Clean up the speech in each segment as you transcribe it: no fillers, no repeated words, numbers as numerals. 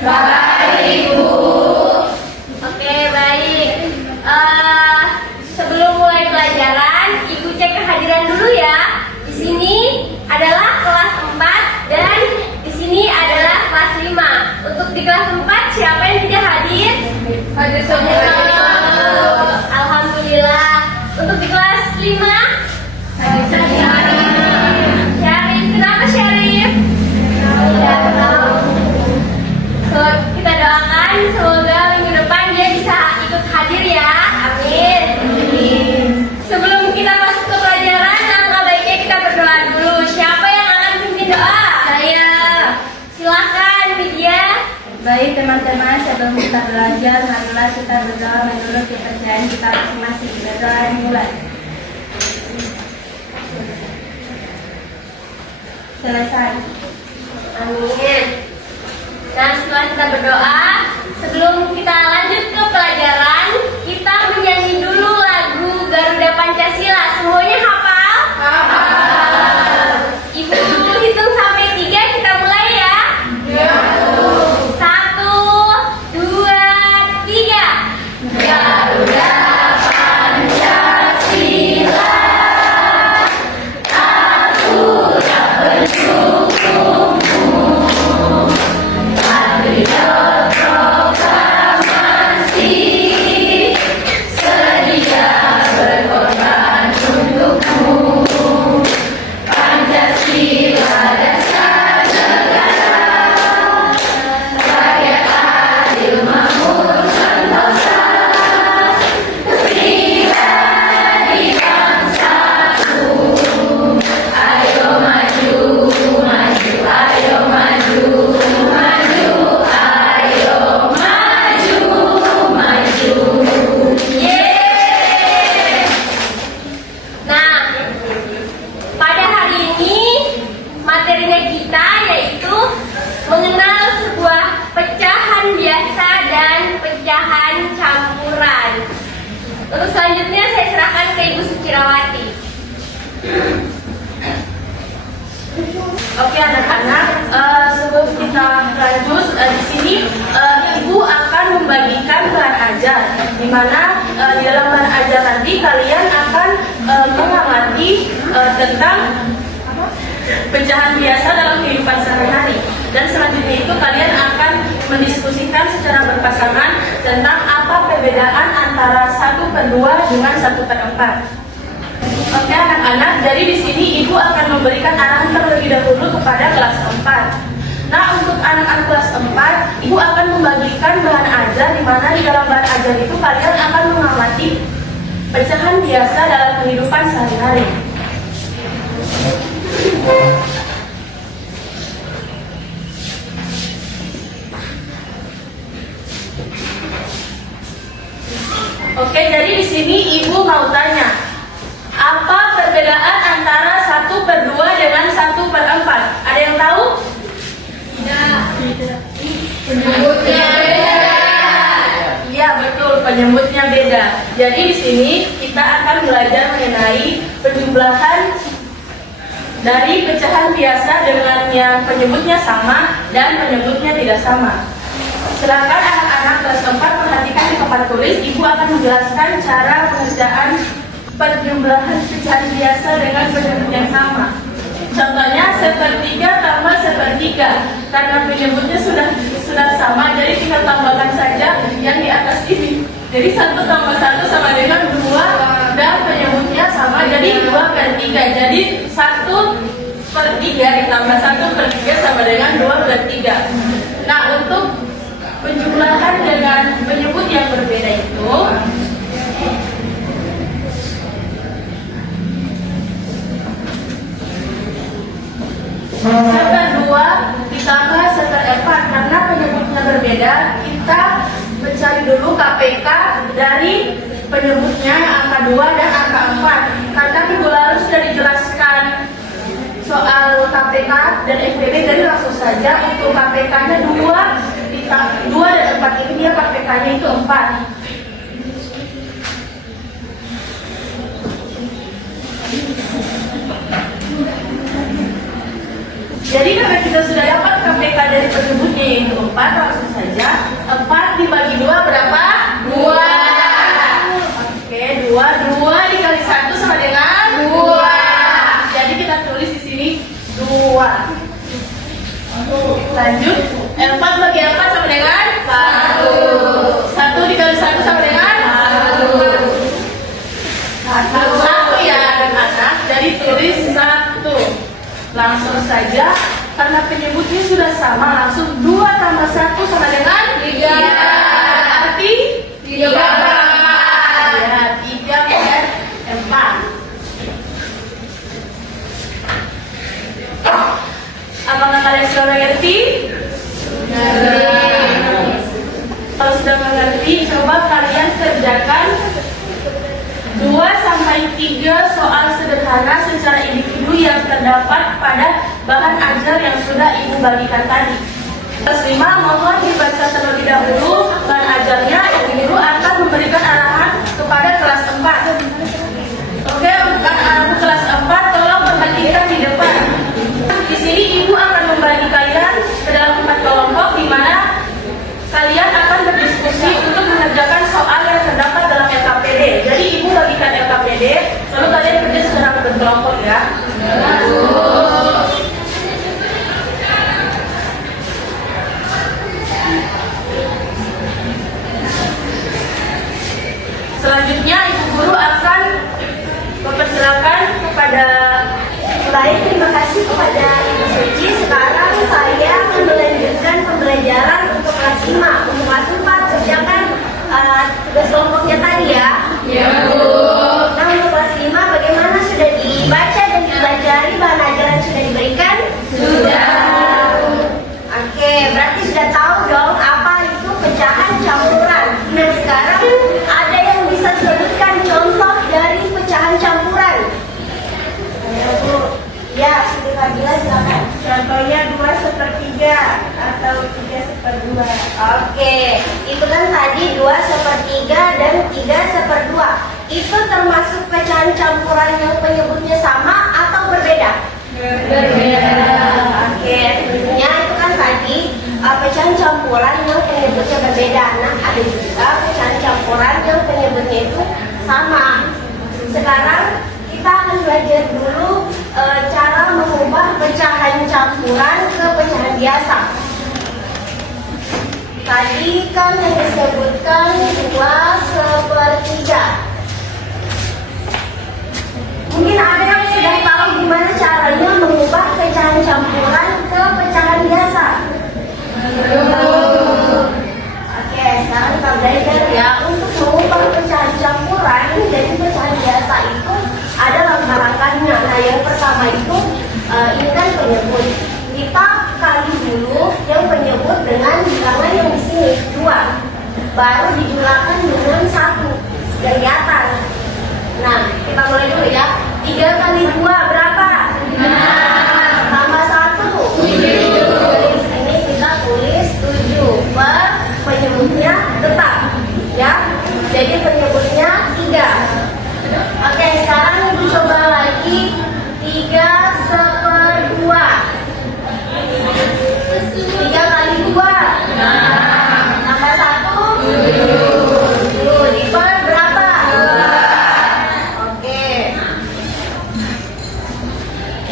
Baik, Bu. Oke, baik. Sebelum mulai pelajaran, Ibu cek kehadiran dulu ya. Di sini adalah kelas 4 dan di sini adalah kelas 5. Untuk di kelas 4 siapa yang tidak hadir? Hadir semua. Alhamdulillah. Untuk di kelas 5 Hadir semua. Syarif, kenapa Syarif? Tidak tahu. Kita doakan semoga minggu depan dia bisa ikut hadir ya. Amin. Sebelum kita masuk ke pelajaran, langkah baiknya kita berdoa dulu. Siapa yang akan pimpin doa? Saya. Silakan, Widya. Baik teman-teman, sebelum kita belajar, marilah kita berdoa menurut kepercayaan kita masing-masing. Berdoa mulai. Selesai. Amin. Dan setelah kita berdoa, sebelum kita lanjut ke pelajaran, kita menyanyi dulu lagu Garuda Pancasila. Semuanya hafal? Hafal. Ibu hitung sampai 3, kita mulai ya. 1, 2, 3. Garuda Pancasila, aku tak bersyukurmu, Patriot proklamasi, sedia berkorban untukmu. Pancasila dasar negara, rakyat adil makmur sentosa, pribadi bangsaku. Ayo maju, maju, ayo maju, maju, ayo maju, maju. Yeay. Nah, pada hari ini materinya kita yaitu mengenal sebuah pecahan biasa dan pecahan campuran. Untuk selanjutnya saya serahkan ke Ibu Sucirawati. Oke anak-anak, sebelum kita lanjut di sini Ibu akan membagikan bahan ajar, di mana di dalam bahan ajar nanti kalian akan mengamati tentang pecahan biasa dalam kehidupan sehari-hari. Dan selanjutnya itu kalian akan mendiskusikan secara berpasangan tentang apa perbedaan antara 1/2 dengan 1/4. Oke anak-anak, jadi di sini Ibu akan memberikan arahan terlebih dahulu kepada kelas 4. Nah, untuk anak-anak kelas 4, Ibu akan membagikan bahan ajar, di mana di dalam bahan ajar itu kalian akan mengamati pecahan biasa dalam kehidupan sehari-hari. Oke, jadi di sini Ibu mau tanya, apa perbedaan antara 1/2 dengan 1/4? Ada yang tahu? Tidak. Penyebutnya beda. Iya betul, penyebutnya beda. Jadi di sini kita akan belajar mengenai penjumlahan dari pecahan biasa dengan yang penyebutnya sama dan penyebutnya tidak sama. Silakan anak-anak kelas 4 perhatikan di papan tulis. Ibu akan menjelaskan cara pengerjaan penjumlahan pecahan biasa dengan penyebut yang sama. Contohnya 1/3 tambah 1/3. Karena penyebutnya sudah sama, jadi tinggal tambahkan saja yang di atas ini. Jadi 1 tambah 1 sama dengan 2 dan penyebutnya sama, jadi 2/3. Jadi 1/3 ditambah 1/3 sama dengan 2/3. Nah, untuk penjumlahan dengan penyebut yang berbeda itu, 1/2 ditambah 1/4. Karena penyebutnya berbeda, kita mencari dulu KPK dari penyebutnya yang angka 2 dan angka 4. Karena Ibu Lalu sudah dijelaskan soal KPK dan FPB, jadi langsung saja untuk KPK-nya 2 dan 4 ini dia KPK-nya itu 4. Jadi karena kita sudah dapat KPK dari penyebutnya yaitu 4, langsung saja. 4 dibagi 2 berapa? 2. Oke, 2 dikali 1 sama dengan 2. Jadi kita tulis di sini 2. Lanjut, 4 bagi 4 sama dengan 1. 1 dikali 1 sama dengan 1 ya anak-anak. Jadi tulis 1. Langsung saja, karena penyebutnya sudah sama, langsung 2 tambah 1 sama dengan 3. Arti 3. Ya, 3 dan 4. Apakah kalian sudah mengerti? Kalau sudah mengerti, coba kalian kerjakan 2 sampai 3 soal sederhana secara individu yang terdapat pada bahan ajar yang sudah Ibu bagikan tadi. Kelas 5 mohon dibaca terlebih dahulu bahan ajarnya. Ibu guru akan memberikan arahan kepada kelas 4. Oke, untuk anak-anak kelas 4 tolong perhatikan di depan. Di sini Ibu akan membagi kalian ke dalam 4 kelompok di mana kalian akan berdiskusi untuk mengerjakan soal yang terdapat dalam LKPD. Jadi Ibu bagikan LKPD, lalu kalian kerja secara berkelompok ya. Selanjutnya Ibu guru akan mempersilakan kepada Baik, terima kasih kepada Ibu Suci. Sekarang saya akan melanjutkan pembelajaran untuk kelas 5. Untuk kelas 4 kerjakan tugas kelompoknya tadi ya. Ya, Bu. Nah, untuk kelas 5 bagaimana, sudah dibaca dan dipelajari bahan ajaran sudah diberikan? Sudah. Oke, berarti sudah tahu dong apa itu pecahan campuran. Nah, sekarang ada yang bisa sebutkan contoh dari pecahan campuran? Ya, Siti Fadila silakan. Contohnya 2/3 atau 3/2. Oke, itu kan tadi 2/3 dan 3/2. Itu termasuk pecahan campuran yang penyebutnya sama atau berbeda? Berbeda. Oke, tentunya itu kan tadi pecahan campuran yang penyebutnya berbeda. Nah, ada juga pecahan campuran yang penyebutnya itu sama. Sekarang kita akan belajar dulu cara mengubah pecahan campuran ke pecahan biasa. Tadi kan yang disebutkan 2/3. Mungkin ada yang sudah tahu gimana caranya mengubah pecahan campuran ke pecahan biasa. Oke, sekarang kita belajar ya. Untuk mengubah pecahan campuran jadi pecahan biasa itu ada langkah-langkahnya. Nah, yang pertama itu ini kan penyebut. Kita kali dulu yang penyebut dengan bilangan yang di sini 2. Baru dijumlahkan dengan 1 yang di atas. Nah, kita mulai dulu ya. 3 kali 2 berapa? 6. Tambah 1 7. Di sini kita tulis 7 per penyebutnya tetap ya. Jadi penyebutnya 3. Oke, sekarang Ibu coba lagi 3/2. 3 kali 2 tambah 1 7. Diper berapa? 2. Oke.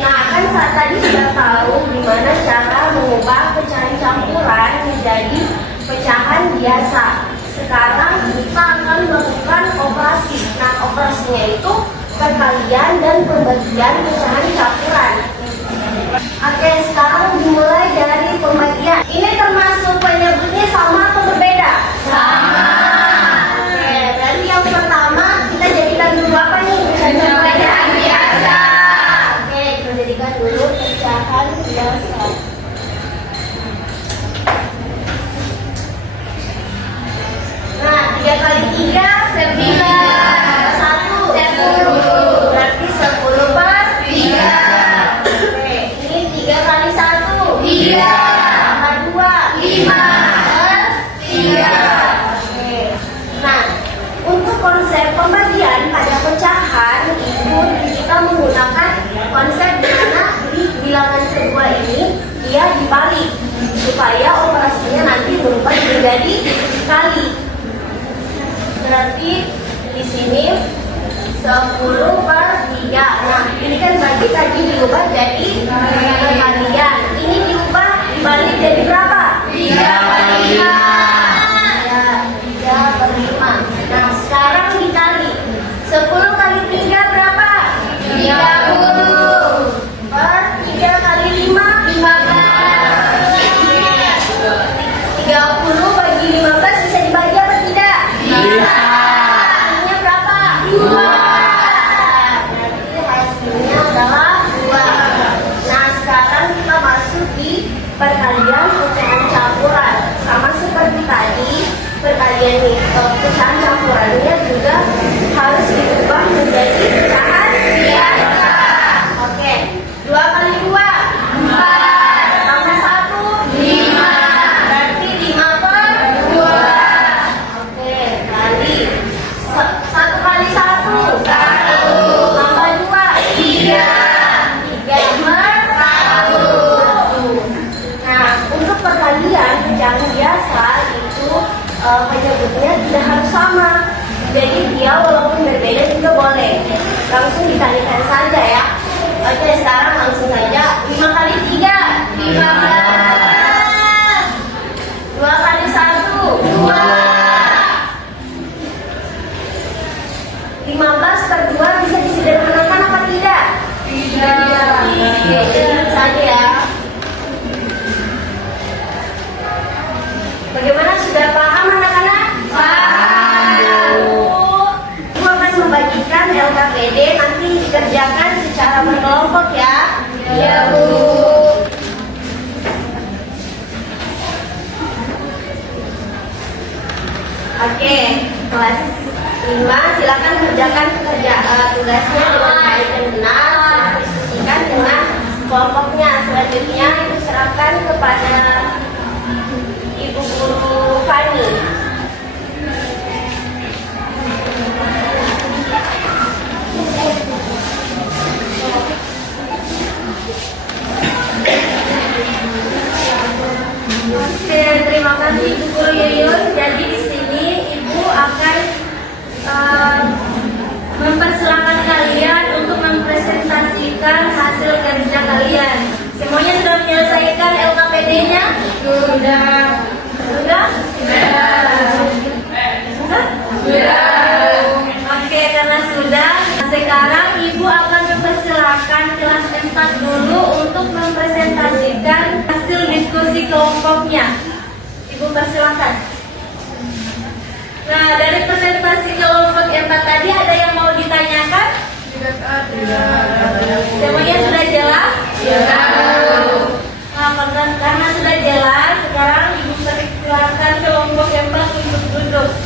Nah, kan saat tadi sudah tahu gimana cara mengubah pecahan campuran menjadi pecahan biasa. Sekarang kita akan melakukan operasi. Nah, operasinya itu perkalian dan pembagian pecahan campuran. Oke, sekarang dimulai dari pembagian. Ini termasuk penyebutnya sama atau berbeda? Sama. Oke, berarti yang pertama kita jadikan dulu apa nih? Pecahan biasa. Oke, kita jadikan dulu pecahan biasa. Nah, 3 kali 3 9. 1 10. Berarti 10 per 3. Oke, ini 3 kali 1 3. Tambah 2 5 per 3. Oke. Nah, untuk konsep pembagian pada pecahan itu kita menggunakan konsep di mana di bilangan kedua ini dia dibalik supaya operasi menjadi kali. Berarti di sini 10/3. Nah, ini kan bagi tadi diubah jadi perkalian. Ini diubah dibalik jadi berapa? 3/5. Ya, 3/5. Nah, sekarang dikali. 10 kali 3 berapa? 30. Per 3 kali 5 15. 30 bagi 15 bisa dibagi apa tidak? Bisa. Hasilnya berapa? 2. Berarti hasilnya adalah 2. Nah, sekarang kita masuk di perkalian pecahan campuran. Sama seperti tadi, perkalian pecahan campurannya juga harus diubah menjadi pecahan biasa. Oke, 2 kali 2 4 tambah 1 5. Berarti 5/2. Oke, kali 1 kali 1 1 tambah 2 3 3/1. Nah, untuk perkalian pecahan biasa itu penyebutnya tidak harus sama. Jadi dia walaupun berbeda juga boleh. Langsung dikalikan saja ya. Oke, sekarang langsung saja. 5 kali 3 15. 2 kali 1 2. 15/2 bisa disederhanakan apa tidak? Tidak. Oke, jadi saja ya. Bagaimana, sudah paham anak-anak? Paham. Ibu akan membagikan LKPD, nanti dikerjakan secara berkelompok ya. Iya, Bu. Oke, kelas 5 silakan kerjakan tugasnya dengan baik dan benar. Diskusikan dengan kelompoknya. Selanjutnya itu serahkan kepada Ibu Guru Fani. Oke, terima kasih Ibu Guru Yuyun. Jadi di sini Ibu akan mempersilahkan kalian untuk mempresentasikan hasil kerja kalian. Semuanya sudah menyelesaikan LKPD-nya? Sudah. Sudah? Sudah. Oke, karena sudah, sekarang Ibu akan mempersilahkan kelas 4 dulu untuk mempresentasikan hasil diskusi kelompoknya. Ibu persilahkan. Nah, dari presentasi kelompok 4 tadi ada yang mau ditanyakan? Tidak ada. Semuanya sudah jelas? Nah, karena sudah jelas, sekarang Ibu persilahkan kelompok 4 untuk duduk.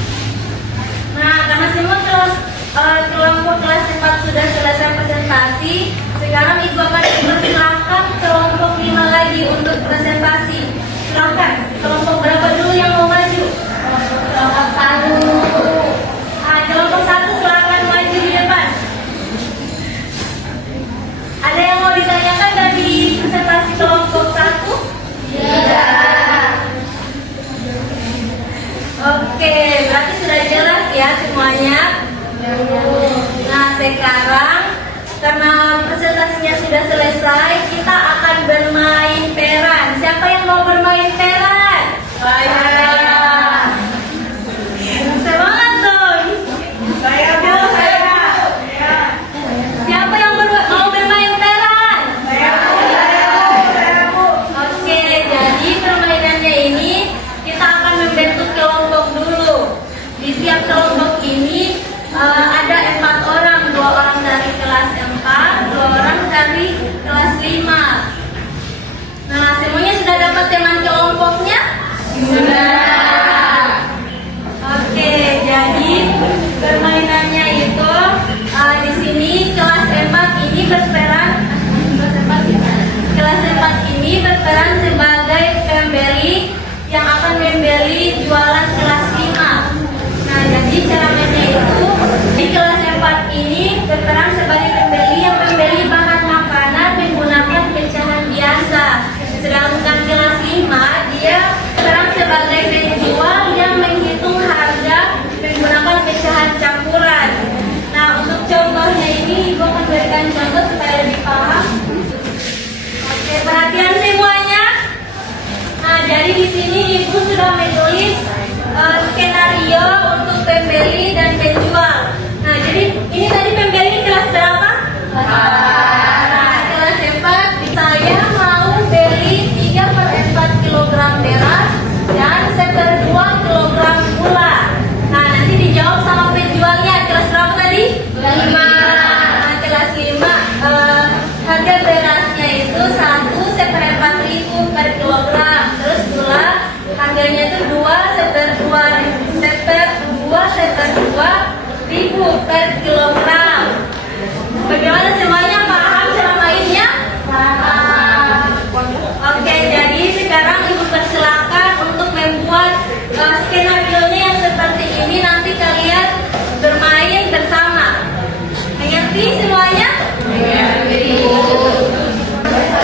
Nah, karena semua kelompok kelas 4 sudah selesai presentasi, sekarang Ibu akan mempersilahkan kelompok 5 lagi untuk presentasi. Silakan, kelompok berapa dulu yang mau maju? Kelompok 1. Kelompok 1 silakan maju di depan. Ada yang mau ditanyakan dari presentasi kelompok 1? Tidak. sini Ibu sudah menulis skenario untuk pembeli dan penjual. Nah, jadi ini tadi pembeli kelas berapa? Nah, kelas 4. Saya mau beli 3/4 kg beras dan 1/2 kg gula. Nah, nanti dijawab sama penjualnya. Kelas berapa tadi? Kelas 5. Nah, kelas 5. Harga berasnya itu 1/4.000 per kilogram. Terus gula harganya itu 2/2.000 per kilogram. Bagaimana semuanya paham cara mainnya? Paham. Oke, jadi sekarang Ibu persilakan untuk membuat skenario-nya yang seperti ini. Nanti kalian bermain bersama. Mengerti semuanya? Mengerti.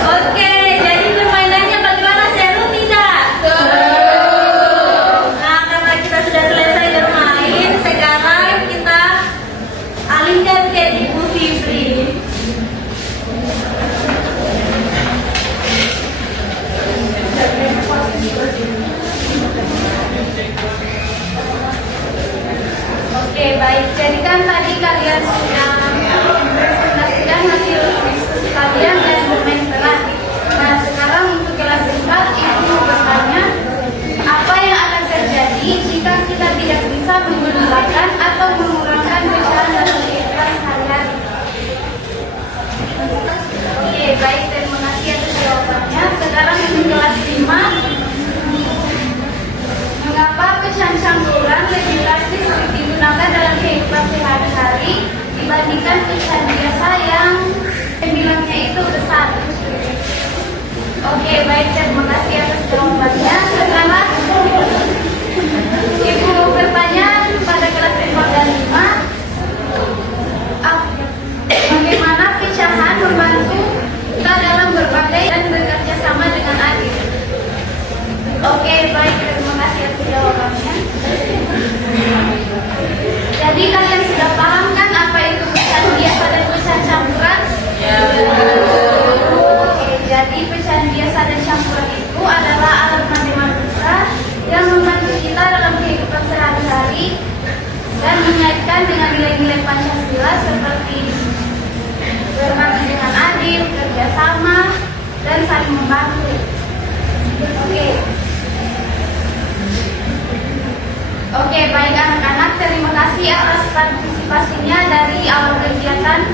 Oke, jadi permainannya bagaimana? Seru tidak? Seru. Nah, karena kita sudah selesai bermain, sekarang kita alihkan ke Ibu Fibri. Oke, baik. Jadi kan tadi kalian sudah presentasikan hasil diskusi kalian dan bermain peran. Nah, sekarang untuk kelas 4, Ibu mau bertanya, apa yang akan terjadi jika kita tidak bisa menggunakan atau mengurangkan pecahan dalam kehidupan sehari-hari? Oke, baik. Terima kasih atas jawabannya. Sekarang untuk kelas 5, mengapa pecahan campuran lebih praktis digunakan dalam kehidupan sehari-hari dibandingkan pecahan biasa yang nilainya itu besar? Oke, baik. Terima kasih atas jawabannya. Sekarang Ibu bertanya pada kelas 4 dan 5, bagaimana pecahan membantu kita dalam berbagai dan bekerja sama dengan adil? Oke, baik. Terima kasih atas jawabannya. Jadi kalian sudah paham kan apa itu pecahan biasa dan pecahan campuran? Oke, jadi pecahan biasa dan campuran itu adalah alat matematika yang membantu kita dalam kehidupan sehari-hari dan mengaitkan dengan nilai-nilai Pancasila seperti berbagi dengan adil, kerjasama, dan saling membantu. Oke, baik anak-anak, terima kasih atas partisipasinya dari awal kegiatan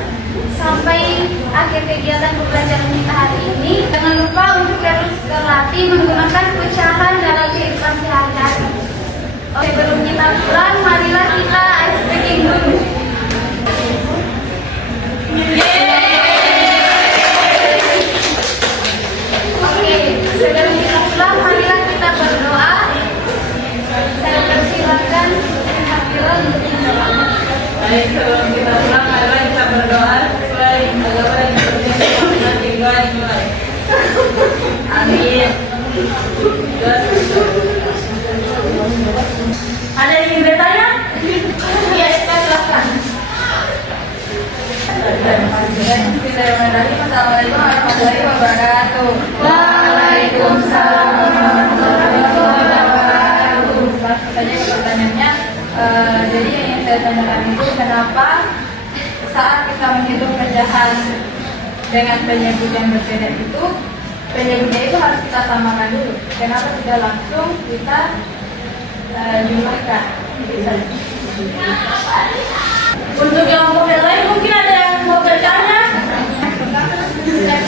sampai akhir kegiatan pembelajaran kita hari ini. Jangan lupa untuk terus berlatih menggunakan pecahan dalam kehidupan sehari-hari. Oke, sebelum kita pulang, marilah kita ice breaking dulu. Oke, sebelum kita pulang, marilah kita berdoa. Saya persilakan Hafirah untuk mendoakan. Baik, sebelum kita pulang, marilah kita berdoa sesuai agama dan seperti doa dimulai. Amin. Ada yang ingin bertanya? Ya, silakan. Bismillahirrahmanirrahim. Assalamualaikum warahmatullahi wabarakatuh. Waalaikumsalam warahmatullahi wabarakatuh. Langsung saja ke pertanyaannya. Jadi yang ingin saya tanyakan itu, kenapa saat kita menghitung pecahan dengan penyebut yang berbeda itu, penyebutnya itu harus kita samakan dulu. Kenapa tidak langsung kita jumlahkan? Untuk yang model lain mungkin ada yang mau bertanya?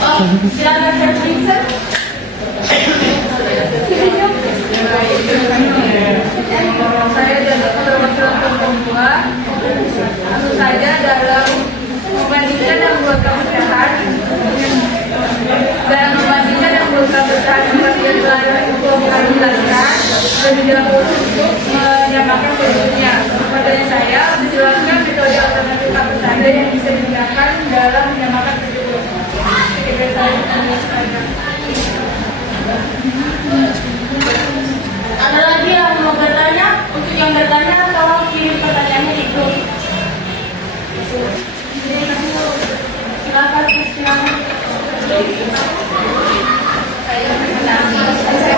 Oh, silakan saya periksa. Saya jadi perwakilan perempuan. Tentu saja dalam membandingkan yang berupa pecahan dan membandingkan yang berupa pecahan seperti yang telah Ibu jelaskan, lebih jauh untuk menyamakan bentuknya. Pertanyaan saya menjelaskan metode alternatif apa saja yang bisa digunakan dalam menyamakan bentuk. Oke, saya ada lagi yang mau bertanya? Untuk yang bertanya, tolong kirim pertanyaannya di grup. Silakan. Saya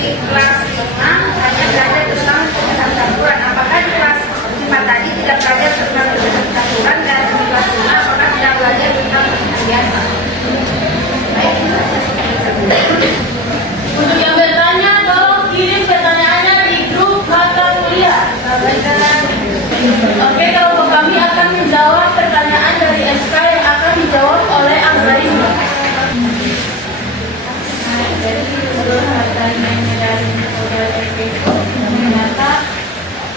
di kelas 5 hanya belajar tentang pecahan campuran. Apakah di kelas 5 tadi tidak belajar tentang pecahan campuran, dan di kelas 5 apakah tidak belajar tentang pecahan biasa? Baik, ini saja seperti itu. Untuk yang bertanya, tolong kirim pertanyaannya di grup mata kuliah. Oke, kelompok kami akan menjawab pertanyaan dari SK yang akan dijawab oleh Anggarima. Jadi menurut pertanyaannya dari saudara Eko, ternyata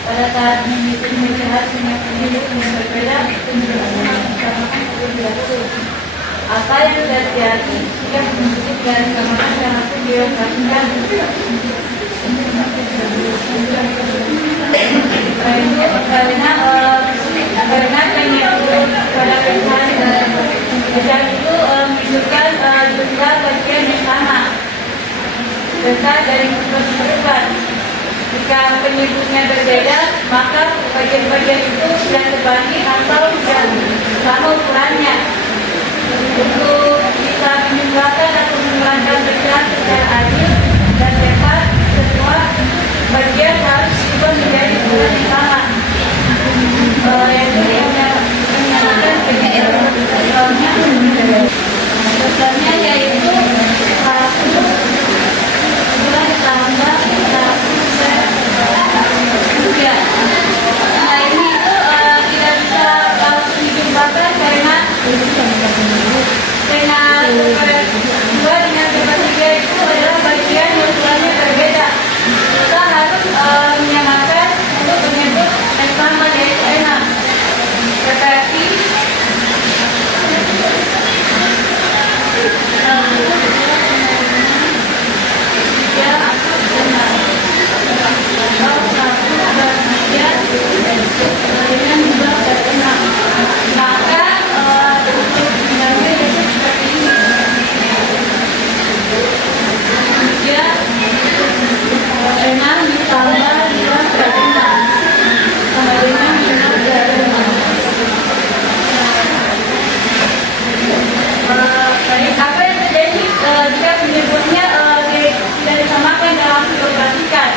pada saat menghitung pecahan dengan penduduk yang berbeda, penjelasannya mengutamakan kedua huruf. Apa yang terjadi jika penduduk dari samakan yang akan dioperasikan? Karena penyebut pada pecahan itu menunjukkan jumlah bagian yang sama serta dari sumber-sumber. Jika penyebutnya berbeda, maka bagian-bagian itu sudah terbagi atau sudah sama ukurannya. Untuk bisa menjumlahkan atau mengurangi pecahan secara adil dan tepat, semua bagian harus diubah menjadi ukuran yang sama, yaitu yang menyamakan penyebut besarnya, yaitu 1 bulan tambah 3. Nah, ini itu tidak bisa langsung dijumlahkan karena dengan dua dengan 3 itu adalah bagian yang ukurannya berbeda. Kita harus menyamakan untuk menyebut yang sama, yaitu 6. Tetapi dengan jumlah 6, maka untuk mengambil itu seperti ini. Ya, 6 ditambah 2 berarti 6 sama dengan 6 berarti 6. Baik, apa yang terjadi jika penyebutnya tidak disamakan dalam dioperasikan?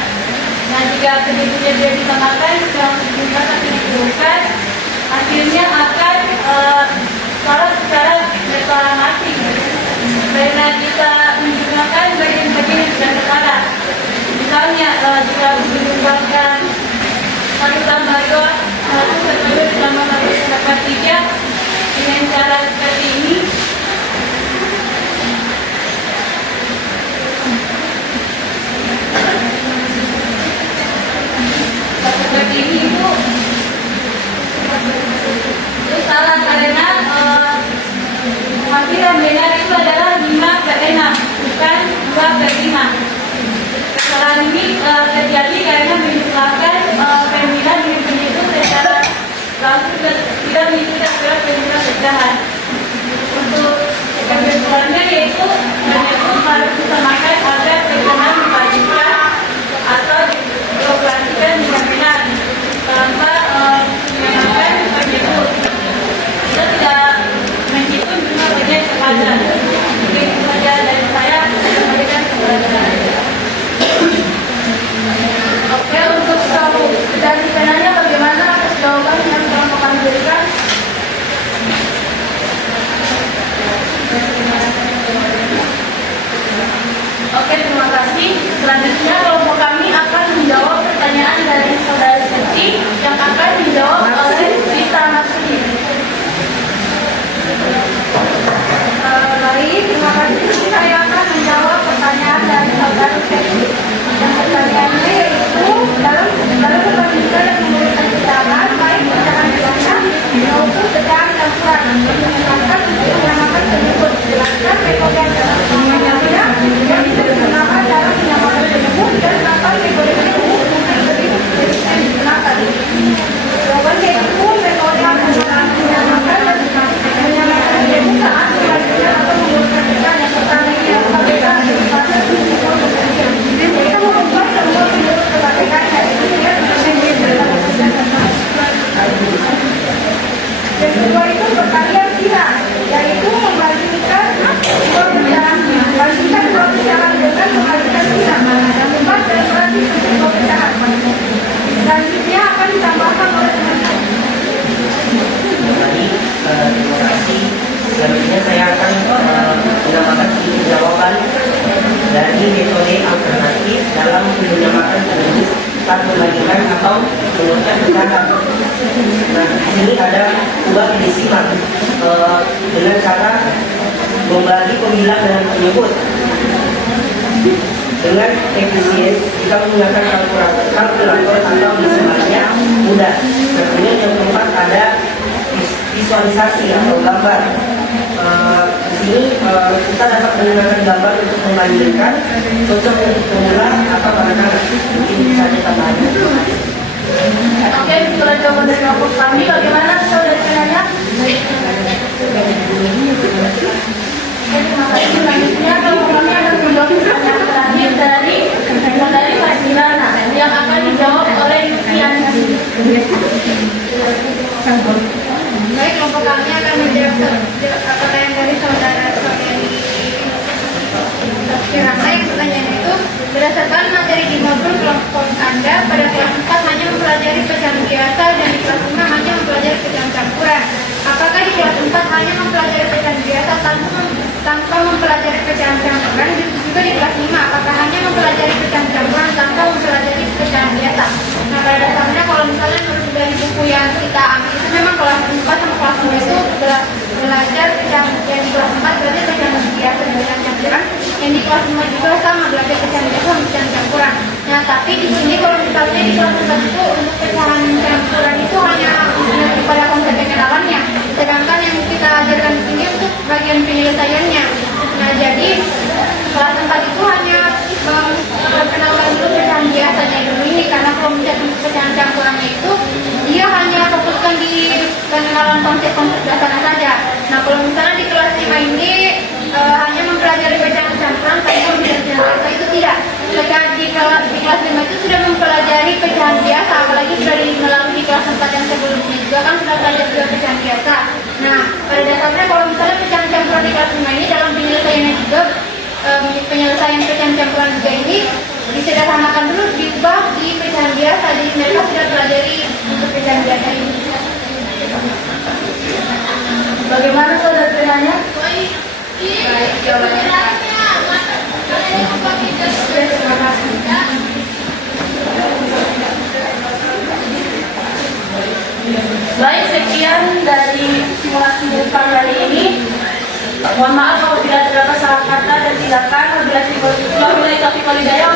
Nah, jika penyebutnya tidak disamakan dalam dijumlahkan dan dihubungkan, hasilnya akan salah secara bersalah mati. Karena kita menjumlahkan bagian-bagian yang sudah setara. Misalnya, jika menjumlahkan 1 tambah 2, 1 tambah 1 dapat 3 dengan cara seperti ini. Seperti ini itu salah karena saat membandingkan atau menurunkan tekanan. Nah, di sini ada ubah disimak dengan cara membagi pemilah dan penyebut dengan efisien. Jika menggunakan kalkulator atau disimalnya mudah. Kemudian yang keempat ada visualisasi atau gambar. Di sini kita dapat menggunakan gambar untuk membandingkan, cocok untuk pemula atau anak-anak. Mungkin bisa ditambahkan. Oke, itulah jawaban dari kelompok kami. Bagaimana saudara penanya? Terima kasih. Selanjutnya kelompok kami akan menjawab pertanyaan terakhir dari Fasirana yang akan dijawab oleh Yukianti. Baik, kelompok kami akan menjawab pertanyaan dari saudara Sofiani. Baik, pertanyaan itu berdasarkan materi di modul kelompok Anda pada kelas 4 hanya mempelajari pecahan biasa dan di kelas 5 hanya mempelajari pecahan campuran. Apakah di kelas 4 hanya mempelajari pecahan biasa tanpa mempelajari pecahan campuran? Juga di kelas 5 apakah hanya mempelajari pecahan campuran tanpa mempelajari pecahan biasa? Nah, pada dasarnya kalau misalnya menurut dari buku yang kita ambil itu memang kelas 4 sama kelas 5 itu belajar pecahan yang di kelas 4 berarti pecahan biasa dan pecahan campuran, yang di kelas 5 juga sama belajar pecahan biasa dan pecahan campuran. Nah, tapi di sini kalau misalnya di kelas 4 itu untuk pecahan campuran itu hanya lebih pada konsep pengenalannya, sedangkan yang kita ajarkan di sini untuk bagian penyelesaiannya. Nah, jadi kelas 4 itu hanya memperkenalkan dulu pecahan biasanya dulu ini, karena kalau misalnya pecahan campurannya itu dia hanya fokuskan di pengenalan konsep-konsep dasarnya saja. Nah, kalau misalnya di kelas 5 ini hanya mempelajari pecahan campuran tanpa pecahan biasa itu tidak. Sedangkan di kelas 5 itu sudah mempelajari pecahan biasa, apalagi sudah melalui di kelas 4 yang sebelumnya juga kan sudah belajar juga pecahan biasa. Nah, pada dasarnya kalau misalnya pecahan campuran di kelas 5 ini dalam penyelesaiannya juga penyelesaian pecahan campuran juga ini disederhanakan dulu, diubah di pecahan biasa. Jadi mereka sudah pelajari untuk pecahan biasa ini. Bagaimana saudara penanya? Baik, jawabannya. Terima kasih. Baik, sekian dari simulasi bukan hari ini. Mohon maaf apabila terdapat salah kata dan tindakan. Wabillahi taufiq wal hidayah.